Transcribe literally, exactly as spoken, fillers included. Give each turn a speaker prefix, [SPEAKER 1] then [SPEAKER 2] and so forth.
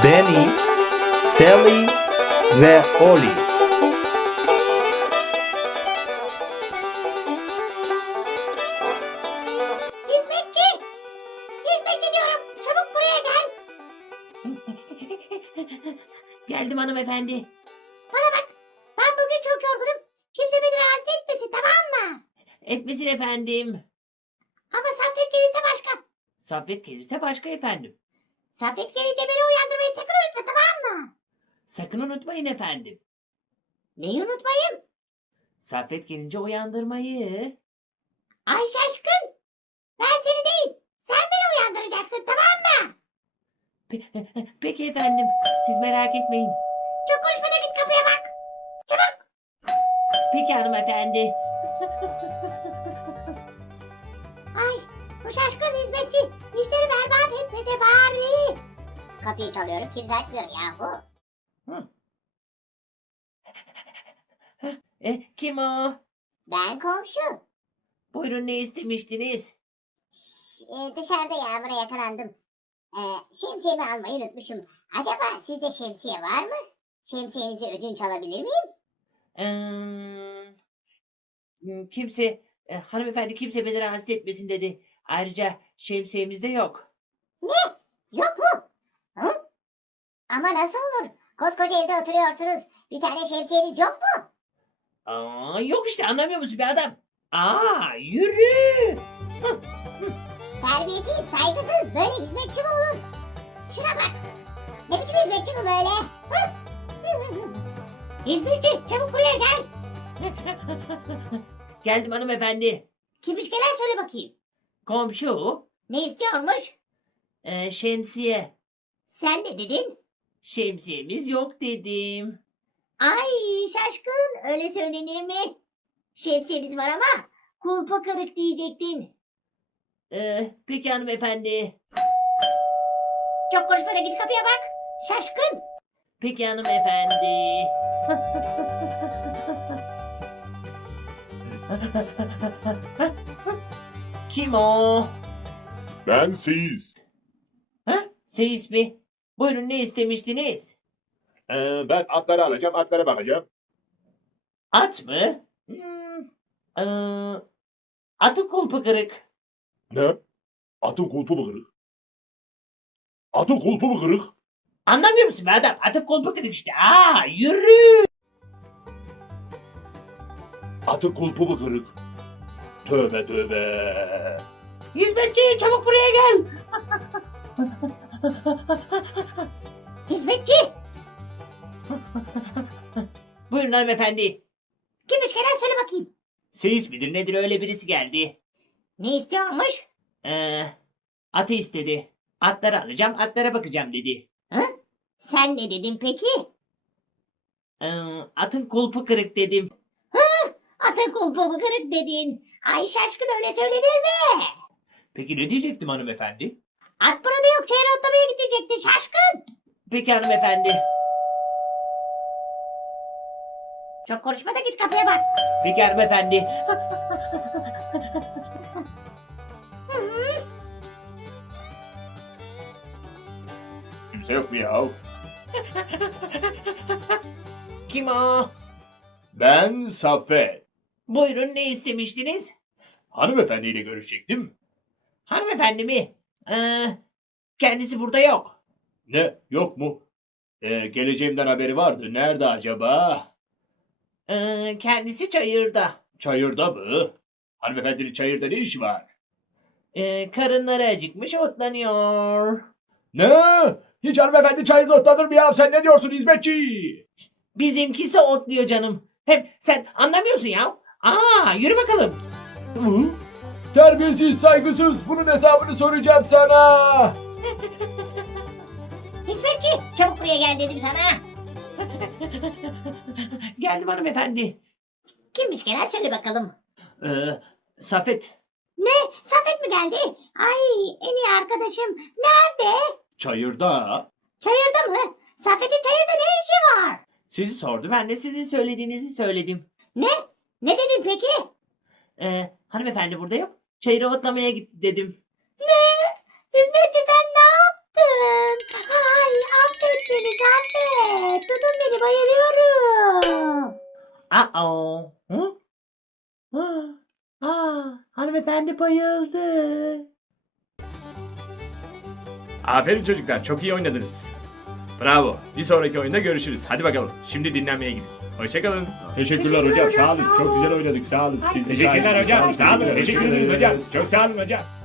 [SPEAKER 1] Benny, Sally ve Ollie.
[SPEAKER 2] Hizmetçi! Hizmetçi diyorum. Çabuk buraya gel.
[SPEAKER 3] Geldim hanımefendi.
[SPEAKER 2] Bana bak. Ben bugün çok yorgunum. Kimse beni rahatsız etmesin, tamam mı?
[SPEAKER 3] Etmesin efendim.
[SPEAKER 2] Ama Saffet gelirse başka.
[SPEAKER 3] Saffet gelirse başka efendim.
[SPEAKER 2] Saffet gelince beni uyandırmayı sakın unutma, tamam mı?
[SPEAKER 3] Sakın unutmayın efendim.
[SPEAKER 2] Neyi unutmayayım?
[SPEAKER 3] Saffet gelince uyandırmayı.
[SPEAKER 2] Ay şaşkın. Ben seni değil. Sen beni uyandıracaksın, tamam mı?
[SPEAKER 3] Pe- Peki efendim. Siz merak etmeyin.
[SPEAKER 2] Çok konuşma da git kapıya bak. Çabuk.
[SPEAKER 3] Peki hanımefendi.
[SPEAKER 2] Ay bu şaşkın hizmetçi. İşleri berbat etmese bari. Kapıyı çalıyorum, kimse açmıyor yahu.
[SPEAKER 3] E, kim o?
[SPEAKER 2] Ben komşu.
[SPEAKER 3] Buyurun, ne istemiştiniz?
[SPEAKER 2] Ş- e, dışarıda yağmura yakalandım. Ee, şemsiyemi almayı unutmuşum. Acaba sizde şemsiye var mı? Şemsiyenizi ödünç alabilir miyim?
[SPEAKER 3] Ee, kimse, e, hanımefendi kimse beni rahatsız etmesin dedi. Ayrıca şemsiyemiz de yok.
[SPEAKER 2] Yok mu? Hı? Ama nasıl olur? Koskoca evde oturuyorsunuz. Bir tane şemsiyeniz yok mu?
[SPEAKER 3] Aa, yok işte, anlamıyor musun be adam? Aa, yürü.
[SPEAKER 2] Terbiyesiz, saygısız. Böyle hizmetçi mi olur? Şuna bak. Ne biçim hizmetçi bu böyle? Hı? Hizmetçi çabuk buraya gel.
[SPEAKER 3] Geldim hanımefendi.
[SPEAKER 2] Kimmiş gelen söyle bakayım.
[SPEAKER 3] Komşu,
[SPEAKER 2] Ne istiyormuş?
[SPEAKER 3] e, şemsiye.
[SPEAKER 2] Sen ne dedin?
[SPEAKER 3] Şemsiyemiz yok dedim.
[SPEAKER 2] Ay şaşkın, öyle söylenir mi? Şemsiyemiz var ama kulpa kırık diyecektin.
[SPEAKER 3] E, peki hanımefendi.
[SPEAKER 2] Çok konuşma da git kapıya bak. Şaşkın.
[SPEAKER 3] Peki hanımefendi. Kim o?
[SPEAKER 4] Ben siz.
[SPEAKER 3] Ha? Seyis mi? Buyurun, ne istemiştiniz?
[SPEAKER 4] Ee, ben atları alacağım, atlara bakacağım.
[SPEAKER 3] At mı? Hmm, ee, atın kulpu kırık.
[SPEAKER 4] Ne? Atın kulpu mu kırık? Atın kulpu mu kırık?
[SPEAKER 3] Anlamıyor musun be adam? Atın kulpu kırık işte. Aa, yürü.
[SPEAKER 4] Atın kulpu mu kırık? Tövbe tövbe.
[SPEAKER 3] Hizmetçi, çabuk buraya gel.
[SPEAKER 2] Hizmetçi.
[SPEAKER 3] Buyurun hanımefendi.
[SPEAKER 2] Kimmiş gelen söyle bakayım.
[SPEAKER 3] Seyis midir nedir, öyle birisi geldi.
[SPEAKER 2] Ne istiyormuş?
[SPEAKER 3] Ee, atı istedi. Atları alacağım, atlara bakacağım dedi.
[SPEAKER 2] Sen ne dedin peki?
[SPEAKER 3] Ee, atın kulpu kırık dedim.
[SPEAKER 2] Atın kulpu mu kırık dedin. Ay şaşkın, öyle söylenir mi?
[SPEAKER 3] Peki ne diyecektim hanımefendi?
[SPEAKER 2] At burada yok, çayır otlamaya gidecektin şaşkın.
[SPEAKER 3] Peki hanımefendi.
[SPEAKER 2] Çok konuşma da git kapıya bak.
[SPEAKER 3] Peki hanımefendi.
[SPEAKER 2] Hı.
[SPEAKER 4] Kimse yok mu ya?
[SPEAKER 3] Kim o?
[SPEAKER 4] Ben Saffet.
[SPEAKER 3] Buyurun, ne istemiştiniz?
[SPEAKER 4] Hanımefendiyle görüşecektim.
[SPEAKER 3] Hanımefendi mi? Ee, kendisi burada yok.
[SPEAKER 4] Ne? Yok mu? Ee, geleceğimden haberi vardı. Nerede acaba?
[SPEAKER 3] Ee, kendisi çayırda.
[SPEAKER 4] Çayırda mı? Hanımefendinin çayırda ne işi var?
[SPEAKER 3] Ee, karınları acıkmış, otlanıyor.
[SPEAKER 4] Ne? Hiç hanımefendi çayırda otlanır mı ya? Sen ne diyorsun hizmetçi?
[SPEAKER 3] Bizimkisi otluyor canım. Hem sen anlamıyorsun ya. Aa, yürü bakalım.
[SPEAKER 4] Hı? Terbiyesiz, saygısız. Bunun hesabını soracağım sana.
[SPEAKER 2] Hizmetçi çabuk buraya gel dedim sana.
[SPEAKER 3] Geldim hanımefendi.
[SPEAKER 2] Kimmiş gelen söyle bakalım.
[SPEAKER 3] Ee, Safet.
[SPEAKER 2] Ne? Saffet mi geldi? Ay en iyi arkadaşım. Nerede?
[SPEAKER 4] Çayırda.
[SPEAKER 2] Çayırda mı? Saffet'in çayırda ne işi var?
[SPEAKER 3] Sizi sordu. Ben de sizin söylediğinizi söyledim.
[SPEAKER 2] Ne? Ne dedin peki?
[SPEAKER 3] Ee, hanımefendi burada yok. Çayırı otlamaya gitti dedim.
[SPEAKER 2] Ne? Hizmetçi sen ne yaptın? Ay affet tutun beni bayılıyorum.
[SPEAKER 3] Aa. Hı? Aa, aa, hanımefendi bayıldı.
[SPEAKER 5] Aferin çocuklar, çok iyi oynadınız. Bravo. Bir sonraki oyunda görüşürüz. Hadi bakalım. Şimdi dinlenmeye gidin. Hoşçakalın.
[SPEAKER 4] Teşekkürler hocam. Sağ olun. Çok güzel oynadık. Sağ olun. Siz de
[SPEAKER 5] Teşekkürler
[SPEAKER 4] sağ olun.
[SPEAKER 5] hocam. Sağ olun.
[SPEAKER 4] Teşekkür
[SPEAKER 5] Teşekkür
[SPEAKER 4] ederim.
[SPEAKER 5] ederiz hocam. Çok sağ olun hocam.